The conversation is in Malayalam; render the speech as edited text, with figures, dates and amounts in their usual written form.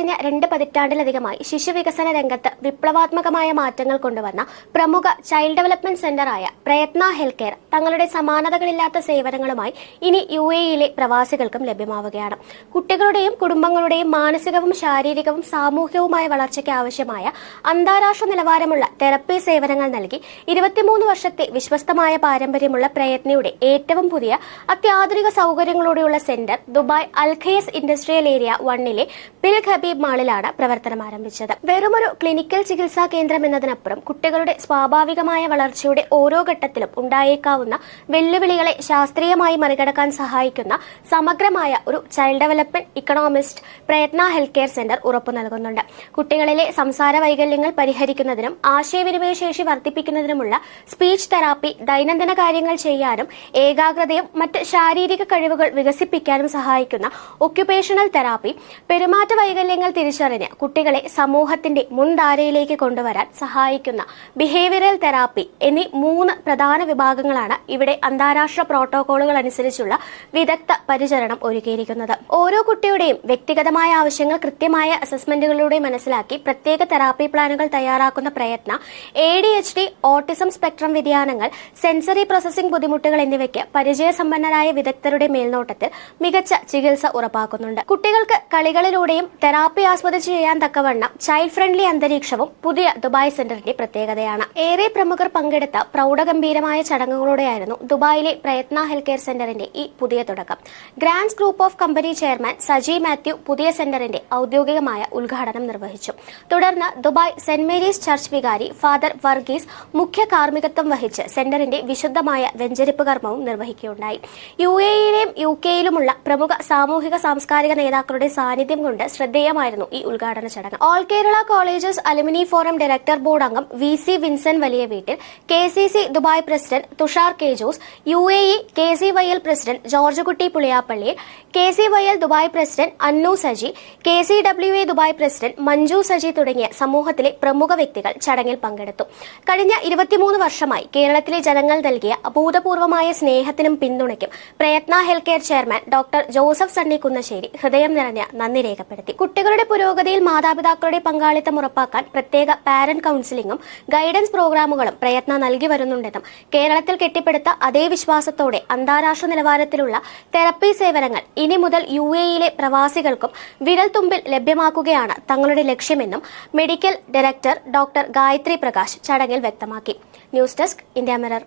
കഴിഞ്ഞ 2 പതിറ്റാണ്ടിലധികമായി ശിശുവികസന രംഗത്ത് വിപ്ലവാത്മകമായ മാറ്റങ്ങൾ കൊണ്ടുവന്ന പ്രമുഖ ചൈൽഡ് ഡെവലപ്മെന്റ് സെന്ററായ പ്രയത്ന ഹെൽത്ത് കെയർ തങ്ങളുടെ സമാനതകളില്ലാത്ത സേവനങ്ങളുമായി ഇനി UAE-യിലെ പ്രവാസികൾക്കും ലഭ്യമാവുകയാണ്. കുട്ടികളുടെയും കുടുംബങ്ങളുടെയും മാനസികവും ശാരീരികവും സാമൂഹികവുമായ വളർച്ചയ്ക്ക് ആവശ്യമായ അന്താരാഷ്ട്ര നിലവാരമുള്ള തെറപ്പി സേവനങ്ങൾ നൽകി 23 വർഷത്തെ വിശ്വസ്തമായ പാരമ്പര്യമുള്ള പ്രയത്നയുടെ ഏറ്റവും പുതിയ അത്യാധുനിക സൗകര്യങ്ങളോടെയുള്ള centre Dubai Al Quoz industrial area 1-ലെ ബിൽ ഖബീബ് മാളിലാണ് പ്രവർത്തനം ആരംഭിച്ചത്. വെറുമൊരു ക്ലിനിക്കൽ ചികിത്സാ കേന്ദ്രം എന്നതിനപ്പുറം കുട്ടികളുടെ സ്വാഭാവികമായ വളർച്ചയുടെ ഓരോ ഘട്ടത്തിലും ഉണ്ടായേക്കാവുന്ന വെല്ലുവിളികളെ ശാസ്ത്രീയമായി മറികടക്കാൻ സഹായിക്കുന്ന സമഗ്രമായ ഒരു child development Economist പ്രയത്ന health care centre ഉറപ്പു നൽകുന്നുണ്ട്. കുട്ടികളിലെ സംസാര വൈകല്യങ്ങൾ പരിഹരിക്കുന്നതിനും ആശയവിനിമയ ശേഷി വർദ്ധിപ്പിക്കുന്നതിനുമുള്ള സ്പീച്ച് തെറാപ്പി, ദൈനംദിന കാര്യങ്ങൾ ചെയ്യാനും ഏകാഗ്രതയും മറ്റ് ശാരീരിക കഴിവുകൾ വികസിപ്പിക്കാനും സഹായിക്കുന്ന ഒക്യുപേഷണൽ തെറാപ്പി, പെരുമാറ്റ വൈകല്യങ്ങൾ തിരിച്ചറിഞ്ഞ് കുട്ടികളെ സമൂഹത്തിന്റെ മുൻധാരയിലേക്ക് കൊണ്ടുവരാൻ സഹായിക്കുന്ന ബിഹേവിയറൽ തെറാപ്പി എന്നീ 3 പ്രധാന വിഭാഗങ്ങളാണ് ഇവിടെ അന്താരാഷ്ട്ര പ്രോട്ടോകോളുകൾ അനുസരിച്ചുള്ള വിദഗ്ധ പരിചരണം ഒരുക്കിയിരിക്കുന്നത്. ഓരോ കുട്ടിയുടെയും വ്യക്തിഗതമായ ആവശ്യങ്ങൾ കൃത്യമായ അസസ്മെന്റുകളിലൂടെ മനസ്സിലാക്കി പ്രത്യേക തെറാപ്പി പ്ലാനുകൾ തയ്യാറാക്കുന്ന പ്രയത്ന ADHD, ഓട്ടിസം സ്പെക്ട്രം വ്യതിയാനങ്ങൾ, സെൻസറി പ്രോസസിംഗ് ബുദ്ധിമുട്ടുകൾ എന്നിവയ്ക്ക് പരിചയസമ്പന്നരായ വിദഗ്ധരുടെ മേൽനോട്ടത്തിൽ മികച്ച ചികിത്സ ഉറപ്പാക്കുന്നുണ്ട്. കുട്ടികൾക്ക് കളികളിലൂടെയും തെറാപ്പി ആസ്വദിച്ച് ചെയ്യാൻ തക്കവണ്ണം ചൈൽഡ് ഫ്രണ്ട്ലി അന്തരീക്ഷവും പുതിയ ദുബായ് സെന്ററിന്റെ പ്രത്യേകതയാണ്. ഏറെ പ്രമുഖർ പങ്കെടുത്ത പ്രൗഢഗംഭീരമായ ചടങ്ങുകളോടെയായിരുന്നു ദുബായിലെ പ്രയത്ന ഹെൽത്ത് കെയർ സെന്ററിന്റെ ഈ പുതിയ തുടക്കം. Grants group of company chairman Saji Mathew പുതിയ സെന്ററിന്റെ ഔദ്യോഗികമായ ഉദ്ഘാടനം നിർവഹിച്ചു. തുടർന്ന് ദുബായ് സെന്റ് മേരീസ് ചർച്ച് വികാരി ഫാദർ വർഗീസ് മുഖ്യ കാർമ്മികത്വം വഹിച്ച് സെന്ററിന്റെ വിശുദ്ധമായ വെഞ്ചരിപ്പ് കർമ്മവും നിർവഹിക്കുകയുണ്ടായി. UAE-യിലെയും UK-യിലുമുള്ള പ്രമുഖ സാമൂഹിക സാംസ്കാരിക നേതാക്കളുടെ സാന്നിധ്യം കൊണ്ട് ശ്രദ്ധേയമായിരുന്നു ഈ ഉദ്ഘാടന ചടങ്ങ്. All Kerala colleges alumni forum director board അംഗം VC വിൻസെന്റ് വലിയ വീട്ടിൽ, KCC Dubai president Tushar K Jose, UAE KCYL president George Kutty പുളിയാപ്പള്ളിയിൽ, KCYL Dubai president Annu Saji, KCWA Dubai president Manju Saji തുടങ്ങിയ സമൂഹത്തിലെ പ്രമുഖ വ്യക്തികൾ ചടങ്ങിൽ പങ്കെടുത്തു. കഴിഞ്ഞ 23 വർഷമായി കേരളത്തിലെ ജനങ്ങൾ നൽകിയ അഭൂതപൂർവമായ സ്നേഹത്തിനും പിന്തുണയ്ക്കും Prayatna health care chairman doctor Joseph Sunny Kunnassery ഹൃദയം നിറഞ്ഞ നന്ദി രേഖപ്പെടുത്തി. കുട്ടികളുടെ പുരോഗതിയിൽ മാതാപിതാക്കളുടെ പങ്കാളിത്തം ഉറപ്പാക്കാൻ പ്രത്യേക പാരന്റ് കൌൺസിലിംഗും ഗൈഡൻസ് പ്രോഗ്രാമുകളും പ്രയത്ന നൽകി വരുന്നുണ്ടെന്നും കേരളത്തിൽ കെട്ടിപ്പടുത്ത അതേ വിശ്വാസത്തോടെ അന്താരാഷ്ട്ര നിലവാരത്തിലുള്ള തെറപ്പി സേവനങ്ങൾ ഇനി മുതൽ UAE-യിലെ പ്രവാസികൾക്കും വിരൽത്തുമ്പിൽ ലഭ്യമാക്കുകയാണ് തങ്ങളുടെ ലക്ഷ്യമെന്നും medical director doctor Gayathri Prakash ചടങ്ങിൽ വ്യക്തമാക്കി. News desk, India mirror.